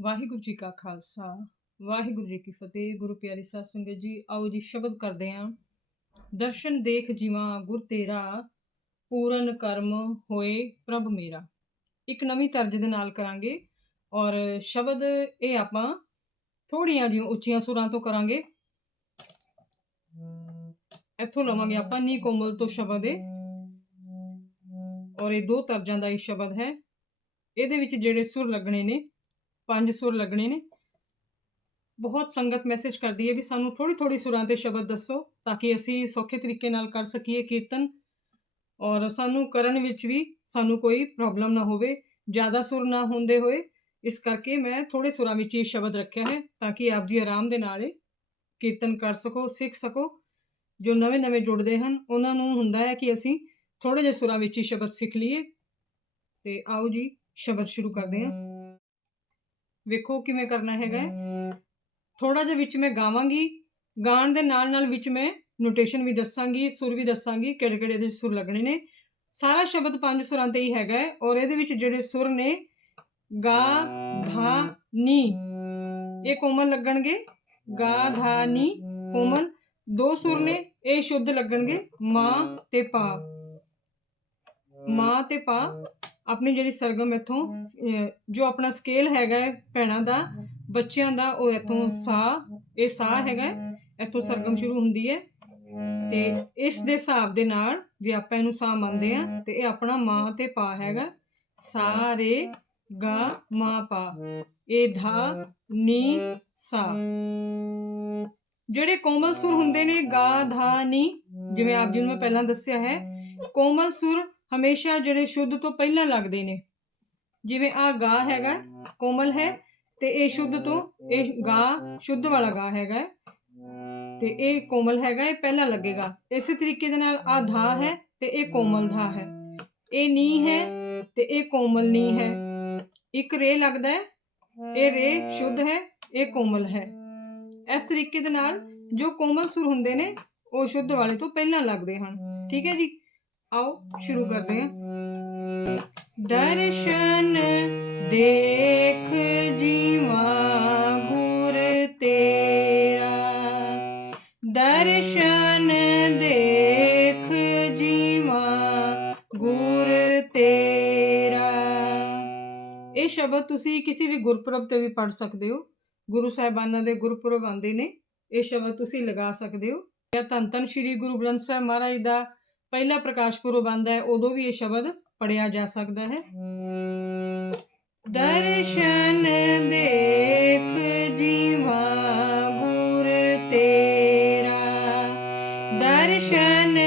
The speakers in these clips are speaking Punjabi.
ਵਾਹਿਗੁਰੂ ਜੀ ਕਾ ਖਾਲਸਾ, ਵਾਹਿਗੁਰੂ ਜੀ ਕੀ ਫਤਿਹ। ਗੁਰੂ ਪਿਆਰੀ ਸਾਧ ਸੰਗਤ ਜੀ, ਆਓ ਜੀ ਸ਼ਬਦ ਕਰਦੇ ਆਂ ਦਰਸ਼ਨ ਦੇਖ ਜੀਵਾਂ ਗੁਰ ਤੇਰਾ, ਪੂਰਨ ਕਰਮ ਹੋਏ ਪ੍ਰਭ ਮੇਰਾ। ਇੱਕ ਨਵੀਂ ਤਰਜ ਦੇ ਨਾਲ ਕਰਾਂਗੇ ਔਰ ਸ਼ਬਦ ਇਹ ਆਪਾਂ ਥੋੜੀਆਂ ਜਿਹੀਆਂ ਉੱਚੀਆਂ ਸੁਰਾਂ ਤੋਂ ਕਰਾਂਗੇ। ਇੱਥੋਂ ਲਵਾਂਗੇ ਆਪਾਂ ਨੀ ਕੋਮਲ ਤੋਂ ਸ਼ਬਦ ਹੈ ਔਰ ਇਹ ਦੋ ਤਰਜਾਂ ਦਾ ਹੀ ਸ਼ਬਦ ਹੈ। ਇਹਦੇ ਵਿੱਚ ਜਿਹੜੇ ਸੁਰ ਲੱਗਣੇ ਨੇ ਪੰਜ ਸੁਰ ਲੱਗਣੇ ਨੇ। ਬਹੁਤ ਸੰਗਤ ਮੈਸੇਜ ਕਰਦੀ ਹੈ ਵੀ ਸਾਨੂੰ ਥੋੜੀ ਥੋੜੀ ਸੁਰਾਂ ਤੇ ਸ਼ਬਦ ਦੱਸੋ ਤਾਂ ਕਿ ਅਸੀਂ ਸੌਖੇ ਤਰੀਕੇ ਨਾਲ ਕਰ ਸਕੀਏ ਕੀਰਤਨ। ਔਰ ਸਾਨੂੰ ਕਰਨ ਵਿੱਚ ਵੀ ਸਾਨੂੰ ਕੋਈ ਪ੍ਰੋਬਲਮ ਨਾ ਹੋਵੇ, ਜ਼ਿਆਦਾ ਸੁਰ ਨਾ ਹੁੰਦੇ ਹੋਏ। ਇਸ ਕਰਕੇ ਮੈਂ ਥੋੜੇ ਸੁਰਾਂ ਵਿੱਚ ਹੀ ਸ਼ਬਦ ਰੱਖਿਆ ਹੈ ਤਾਂ ਕਿ ਆਪ ਜੀ ਆਰਾਮ ਦੇ ਨਾਲ ਕੀਰਤਨ ਕਰ ਸਕੋ, ਸਿੱਖ ਸਕੋ। ਜੋ ਨਵੇਂ ਨਵੇਂ ਜੁੜਦੇ ਹਨ, ਉਹਨਾਂ ਨੂੰ ਹੁੰਦਾ ਹੈ ਕਿ ਅਸੀਂ ਥੋੜੇ ਜਿਹੇ ਸੁਰਾਂ ਵਿੱਚ ਹੀ ਸ਼ਬਦ ਸਿੱਖ ਲਈਏ। ਤੇ ਆਓ ਜੀ, ਸ਼ਬਦ ਸ਼ੁਰੂ ਕਰਦੇ ਹਾਂ। ਵੇਖੋ ਕਿਵੇਂ ਕਰਨਾ ਹੈਗਾ ਥੋੜਾ ਜਿਹਾ ਵਿੱਚ ਮੈਂ ਗਾਵਾਂਗੀ ਗਾਣ ਦੇ ਨਾਲ ਨਾਲ ਵਿੱਚ ਮੈਂ ਨੋਟੇਸ਼ਨ ਵੀ ਦੱਸਾਂਗੀ ਸੁਰ ਵੀ ਦੱਸਾਂਗੀ ਕਿਹੜੇ ਕਿਹੜੇ ਇਹਦੇ ਸੁਰ ਲੱਗਣੇ ਨੇ। ਸਾਰਾ ਸ਼ਬਦ ਪੰਜ ਸੁਰਾਂ ਤੇ ਹੀ ਹੈਗਾ ਔਰ ਇਹਦੇ ਵਿੱਚ ਜਿਹੜੇ ਸੁਰ ਨੇ ਗਾ ਧਾ ਨੀ ਇਹ ਕੋਮਲ ਲੱਗਣਗੇ। ਗਾ ਧਾ ਨੀ ਕੋਮਲ ਦੋ ਸੁਰ ਨੇ ਇਹ ਸ਼ੁੱਧ ਲੱਗਣਗੇ ਮਾਂ ਤੇ ਪਾ। ਮਾਂ ਤੇ ਪਾ ਆਪਣੀ ਜਿਹੜੀ ਸਰਗਮ ਇਥੋਂ ਜੋ ਆਪਣਾ ਸਕੇਲ ਹੈਗਾ ਭੈਣਾਂ ਦਾ ਬੱਚਿਆਂ ਦਾ ਉਹ ਇਥੋਂ ਸਾ ਇਹ ਸਾ ਹੈਗਾ ਇਥੋਂ ਸਰਗਮ ਸ਼ੁਰੂ ਹੁੰਦੀ ਹੈ। ਤੇ ਇਸ ਦੇ ਹਿਸਾਬ ਦੇ ਨਾਲ ਆਪਾਂ ਇਹਨੂੰ ਸਾ ਮੰਨਦੇ ਆ ਤੇ ਇਹ ਆਪਣਾ ਮਾਂ ਤੇ ਪਾ ਹੈਗਾ। ਸਾ ਰੇ ਗਾ ਮਾ ਪਾ। ਇਹ ਧਾ ਨੀ ਸਾ। ਜਿਹੜੇ ਕੋਮਲ ਸੁਰ ਹੁੰਦੇ ਨੇ ਗਾ ਧਾ ਨੀ ਜਿਵੇਂ ਆਪ ਜੀ ਨੂੰ ਮੈਂ ਪਹਿਲਾਂ ਦੱਸਿਆ ਹੈ ਕੋਮਲ ਸੁਰ ਹਮੇਸ਼ਾ ਜਿਹੜੇ ਸ਼ੁੱਧ ਤੋਂ ਪਹਿਲਾਂ ਲੱਗਦੇ ਨੇ। ਜਿਵੇਂ ਆ ਗਾ ਹੈਗਾ, ਕੋਮਲ ਹੈ ਤੇ ਇਹ ਸ਼ੁੱਧ ਤੋਂ, ਇਹ ਗਾ ਸ਼ੁੱਧ ਵਾਲਾ ਗਾ ਹੈਗਾ ਤੇ ਇਹ ਕੋਮਲ ਹੈਗਾ, ਇਹ ਪਹਿਲਾਂ ਲੱਗੇਗਾ। ਇਸੇ ਤਰੀਕੇ ਦੇ ਨਾਲ ਆ ਧਾ ਹੈ ਤੇ ਇਹ ਕੋਮਲ ਧਾ ਹੈ। ਇਹ ਨੀ ਹੈ ਤੇ ਇਹ ਕੋਮਲ ਨੀ ਹੈ। ਇੱਕ ਰੇ ਲੱਗਦਾ ਹੈ, ਇਹ ਰੇ ਸ਼ੁੱਧ ਹੈ, ਇਹ ਕੋਮਲ ਹੈ। ਇਸ ਤਰੀਕੇ ਦੇ ਨਾਲ ਜੋ ਕੋਮਲ ਸੁਰ ਹੁੰਦੇ ਨੇ, ਉਹ ਸ਼ੁੱਧ ਵਾਲੇ ਤੋਂ ਪਹਿਲਾਂ ਲੱਗਦੇ ਹਨ। ਠੀਕ ਹੈ ਜੀ? ਆਓ ਸ਼ੁਰੂ ਕਰਦੇ ਹਾਂ। ਦਰਸ਼ਨ ਦੇਖ ਜੀਵਾ ਗੁਰ ਤੇਰਾ। ਦਰਸ਼ਨ ਦੇਖ ਜੀਵਾ ਗੁਰ ਤੇਰਾ। ਇਹ ਸ਼ਬਦ ਤੁਸੀਂ ਕਿਸੇ ਵੀ ਗੁਰਪੁਰਬ ਤੇ ਵੀ ਪੜ ਸਕਦੇ ਹੋ। ਗੁਰੂ ਸਾਹਿਬਾਨਾਂ ਦੇ ਗੁਰਪੁਰਬ ਆਉਂਦੇ ਨੇ। ਇਹ ਸ਼ਬਦ ਤੁਸੀਂ ਲਗਾ ਸਕਦੇ ਹੋ। ਜਾਂ ਧੰਨ ਧੰਨ ਸ਼੍ਰੀ ਗੁਰੂ ਗ੍ਰੰਥ ਸਾਹਿਬ ਮਹਾਰਾਜ ਦਾ ਪਹਿਲਾ ਪ੍ਰਕਾਸ਼ ਪੁਰਬ ਆਂਦਾ ਹੈ, ਉਦੋਂ ਵੀ ਇਹ ਸ਼ਬਦ ਪੜਿਆ ਜਾ ਸਕਦਾ ਹੈ। ਦਰਸ਼ਨ ਦੇਖ ਜੀਵਾ ਗੁਰ ਤੇਰਾ, ਦਰਸ਼ਨ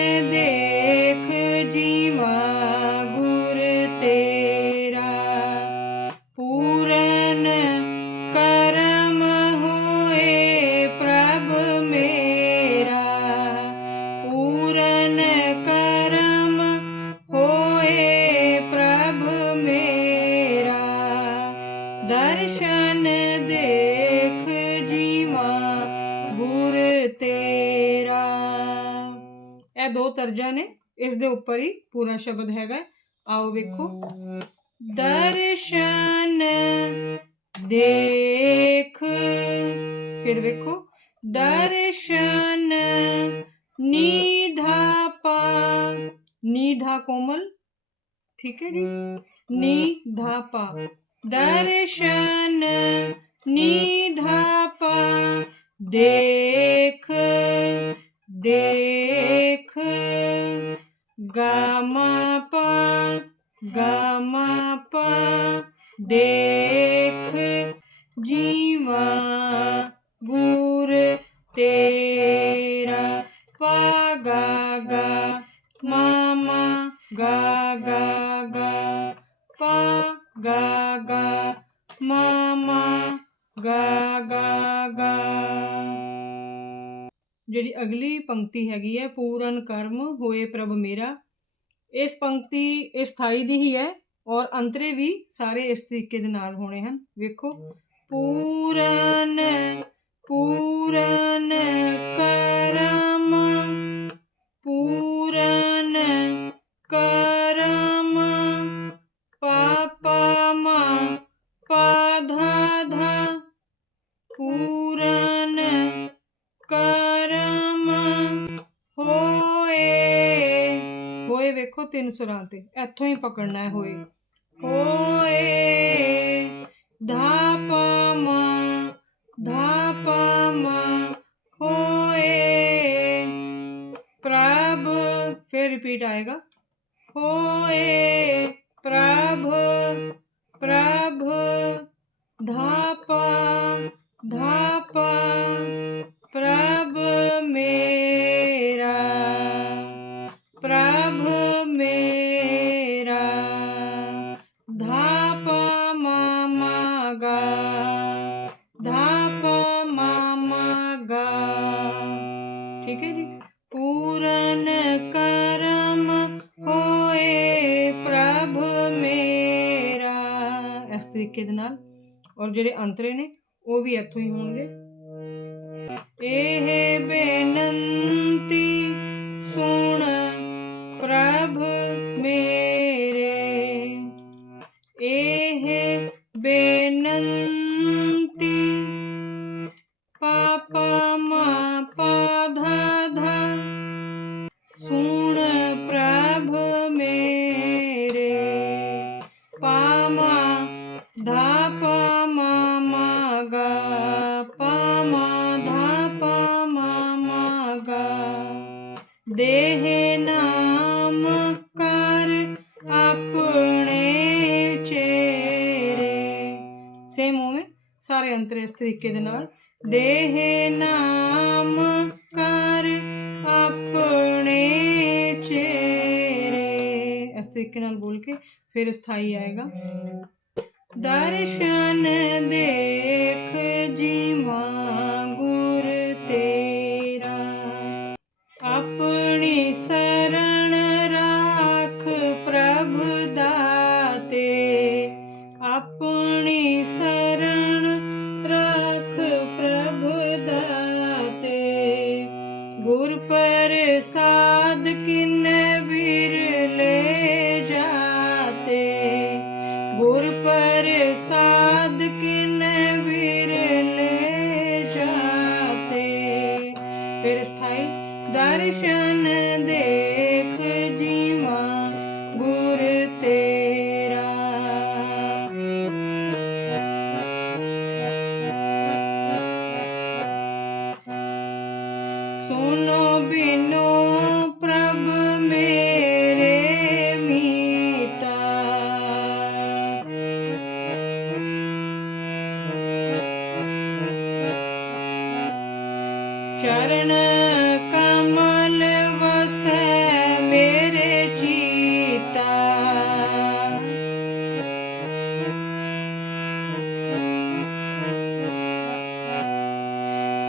ਦਰਸ਼ਨ ਦੇਖ ਜੀਵਾ ਗੁਰ ਤੇਰਾ। ਇਹ ਦੋ ਤਰਜ਼ਾ ਨੇ, ਇਸ ਦੇ ਉੱਪਰ ਹੀ ਪੂਰਾ ਸ਼ਬਦ ਹੈਗਾ। ਆਓ ਵੇਖੋ। ਦਰਸ਼ਨ ਦੇਖ, ਫਿਰ ਵੇਖੋ। ਦਰਸ਼ਨ ਨੀਧਾ ਪਾ। ਨੀਧਾ ਕੋਮਲ, ਠੀਕ ਹੈ ਜੀ? ਨੀਧਾ ਪਾ। ਦਰਸ਼ਨ ਨੀਧਾ ਪਾ ਦੇਖ ਦੇਖ। ਗਾਮਾ ਪਾ ਗਾਮਾ ਪਾ ਦੇਖ। ਜੀਵਾ ਗੁਰ ਤੇਰਾ ਜਿਹੜੀ ਅਗਲੀ ਪੰਕਤੀ ਹੈਗੀ ਹੈ, ਪੂਰਨ ਕਰਮ ਹੋਏ ਪ੍ਰਭ ਮੇਰਾ। ਇਸ ਪੰਕਤੀ ਇਹ ਸਥਾਈ ਦੀ ਹੀ ਹੈ ਔਰ ਅੰਤਰੇ ਵੀ ਸਾਰੇ ਇਸ ਤਰੀਕੇ ਦੇ ਨਾਲ ਹੋਣੇ ਹਨ। ਵੇਖੋ, ਪੂਰਨ ਪੂਰਨ ਕਰਮ। ਵੇਖੋ ਤਿੰਨ ਸੁਰਾਂ ਤੇ ਇੱਥੋਂ ਹੀ ਪਕੜਨਾ ਹੈ ਹੋਏ। ਹੋਏ ਧਾ ਪਾ ਮਾ ਧਾ ਪਾ ਮਾ ਹੋਏ। ਪ੍ਰਭ ਫਿਰ ਰਿਪੀਟ ਆਏਗਾ। ਹੋਏ ਪ੍ਰਭ ਪ੍ਰਭ ਧਾਪਾ ਤਰੀਕੇ ਦੇ ਨਾਲ ਔਰ ਜਿਹੜੇ ਅੰਤਰੇ ਨੇ ਉਹ ਵੀ ਇੱਥੋਂ ਹੀ ਹੋਣਗੇ। ਇਹ ਬੇਨੰਤੀ ਸਾਰੇ ਅੰਤਰ ਇਸ ਤਰੀਕੇ ਦੇ ਨਾਲ ਦੇਹ ਨਾਮ ਕਰ ਆਪਣੇ ਚੇਰੇ ਇਸ ਤਰੀਕੇ ਨਾਲ ਬੋਲ ਕੇ ਫਿਰ ਸਥਾਈ ਆਏਗਾ ਦਰਸ਼ਨ ਦੇਖ ਜੀਵਾ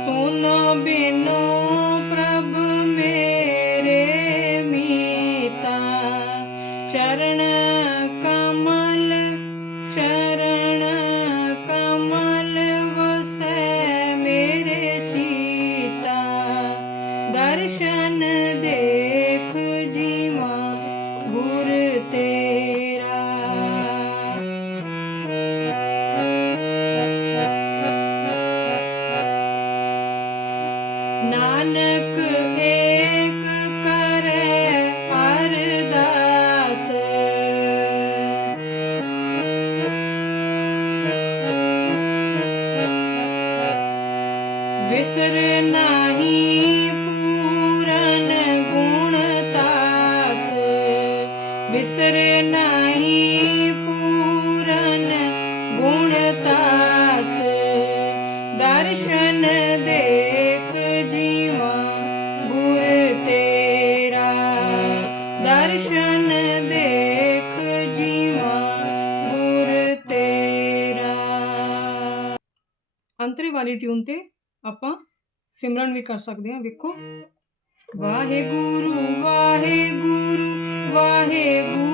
শোনো বিনো ਅੰਤਰੇ ਵਾਲੀ ਟਿਊਨ ਤੇ ਆਪਾਂ ਸਿਮਰਨ ਵੀ ਕਰ ਸਕਦੇ ਹਾਂ ਵੇਖੋ। ਵਾਹਿਗੁਰੂ ਵਾਹਿਗੁਰੂ ਵਾਹਿਗੁਰੂ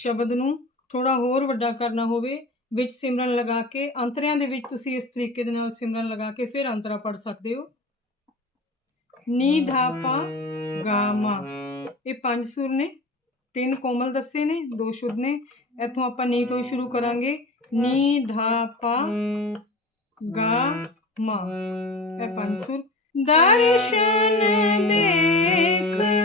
ਸ਼ਬਦ ਨੂੰ ਥੋੜਾ ਹੋਰ ਵੱਡਾ ਕਰਨਾ ਹੋਵੇ, ਵਿੱਚ ਸਿਮਰਨ ਲਗਾ ਕੇ, ਅੰਤਰਿਆਂ ਦੇ ਵਿੱਚ ਤੁਸੀਂ ਇਸ ਤਰੀਕੇ ਦੇ ਨਾਲ ਸਿਮਰਨ ਲਗਾ ਕੇ ਫਿਰ ਅੰਤਰਾ ਪੜ ਸਕਦੇ ਹੋ। ਨੀ ਧਾ ਪਾ ਇਹ ਪੰਜ ਸੁਰ ਨੇ, ਤਿੰਨ ਕੋਮਲ ਦੱਸੇ ਨੇ, ਦੋ ਸ਼ੁੱਧ ਨੇ। ਇੱਥੋਂ ਆਪਾਂ ਨੀ ਤੋਂ ਸ਼ੁਰੂ ਕਰਾਂਗੇ। ਨੀ ਧਾ ਪਾ ਗਾ ਮਾ ਇਹ ਪੰਜ ਸੁਰ। ਦਰਸ਼ਨ ਦੇਖ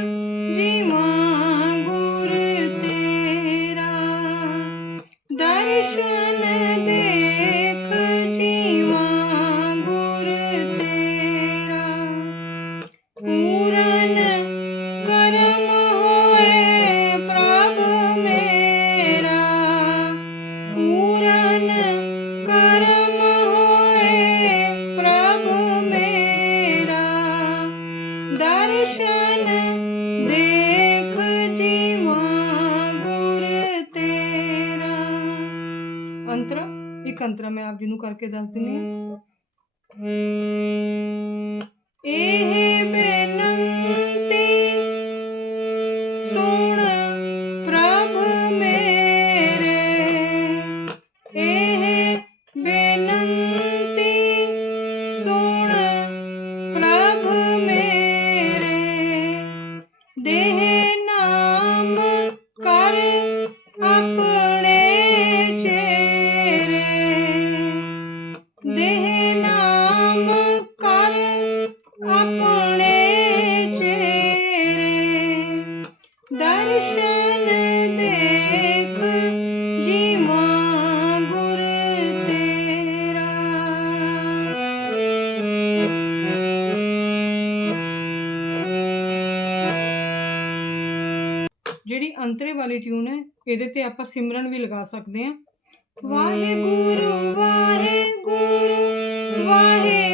ਦਰਸ਼ਨ ਦੇਖ ਜੀਵਾਂ ਗੁਰ ਤੇਰਾ। ਅੰਤਰਾ, ਇੱਕ ਅੰਤਰਾ ਮੈਂ ਆਪ ਜੀ ਨੂੰ ਕਰਕੇ ਦੱਸ ਦਿੰਨੀ ਹਾਂ। ਇਹ ਜਿਹੜੀ ਅੰਤਰੇ ਵਾਲੀ ਟਿਊਨ ਹੈ, ਇਹਦੇ ਤੇ ਆਪਾਂ ਸਿਮਰਨ ਵੀ ਲਗਾ ਸਕਦੇ ਹਾਂ। ਵਾਹਿਗੁਰੂ ਵਾਹਿਗੁਰੂ।